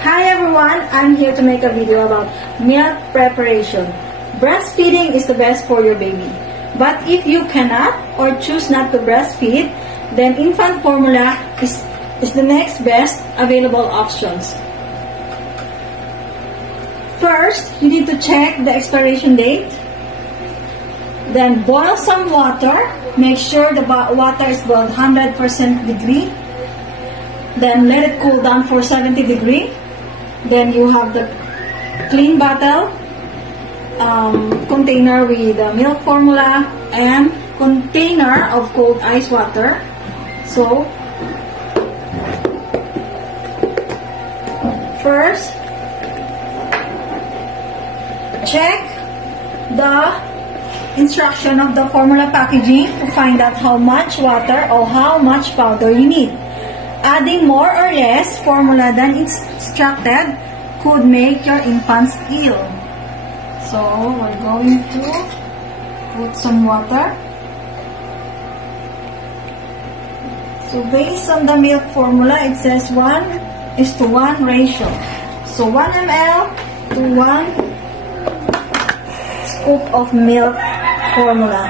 Hi everyone, I'm here to make a video about milk preparation. Breastfeeding is the best for your baby. But if you cannot or choose not to breastfeed, then infant formula is the next best available options. First, you need to check the expiration date. Then boil some water. Make sure the water is boiled 100% degree. Then let it cool down for 70 degree. Then you have the clean bottle, container with milk formula, and container of cold ice water. So, first, check the instruction of the formula packaging to find out how much water or how much powder you need. Adding more or less formula than instructed could make your infants ill. So we're going to put some water. So based on the milk formula, it says 1:1 ratio. So 1 ml to 1 scoop of milk formula.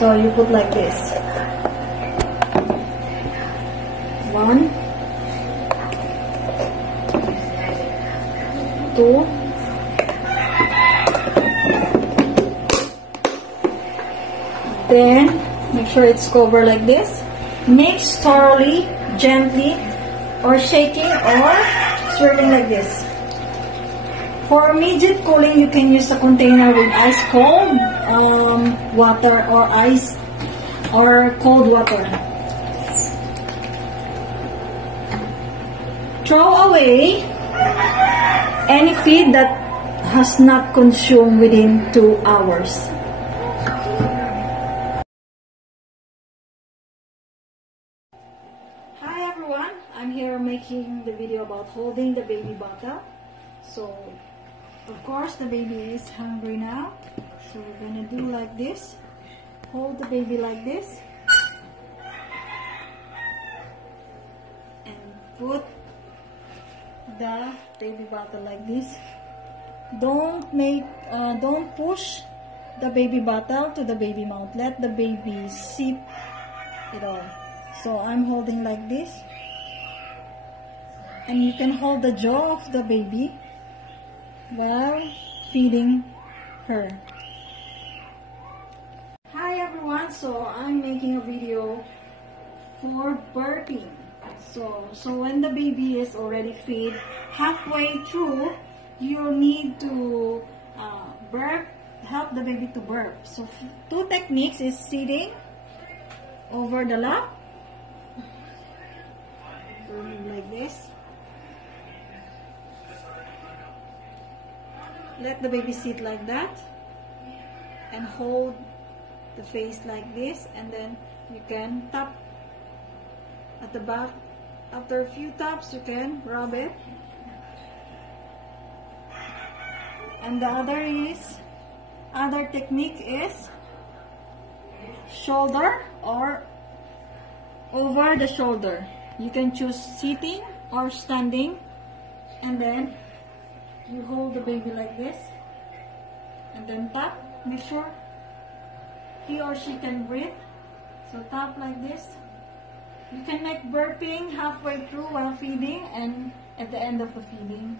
So you put like this. 1, 2, then make sure it's covered like this. Mix thoroughly, gently, or shaking or swirling like this. For immediate cooling, you can use a container with ice cold water or ice or cold water. Throw away any feed that has not consumed within 2 hours. Hi everyone, I'm here making the video about holding the baby bottle. So, of course, the baby is hungry now. So we're gonna do like this. Hold the baby like this. And put the baby bottle like this. Don't push the baby bottle to the baby mouth. Let the baby sip it all. So I'm holding like this. And you can hold the jaw of the baby while feeding her. Hi everyone, so I'm making a video for burping. So when the baby is already fed, halfway through, you need to burp, help the baby to burp. So 2 techniques is sitting over the lap, like this. Let the baby sit like that and hold the face like this, and then you can tap at the back. After a few taps, you can rub it. And the other technique is shoulder or over the shoulder. You can choose sitting or standing, and then you hold the baby like this, and then tap. Make sure he or she can breathe. So tap like this. You can make burping halfway through while feeding and at the end of the feeding.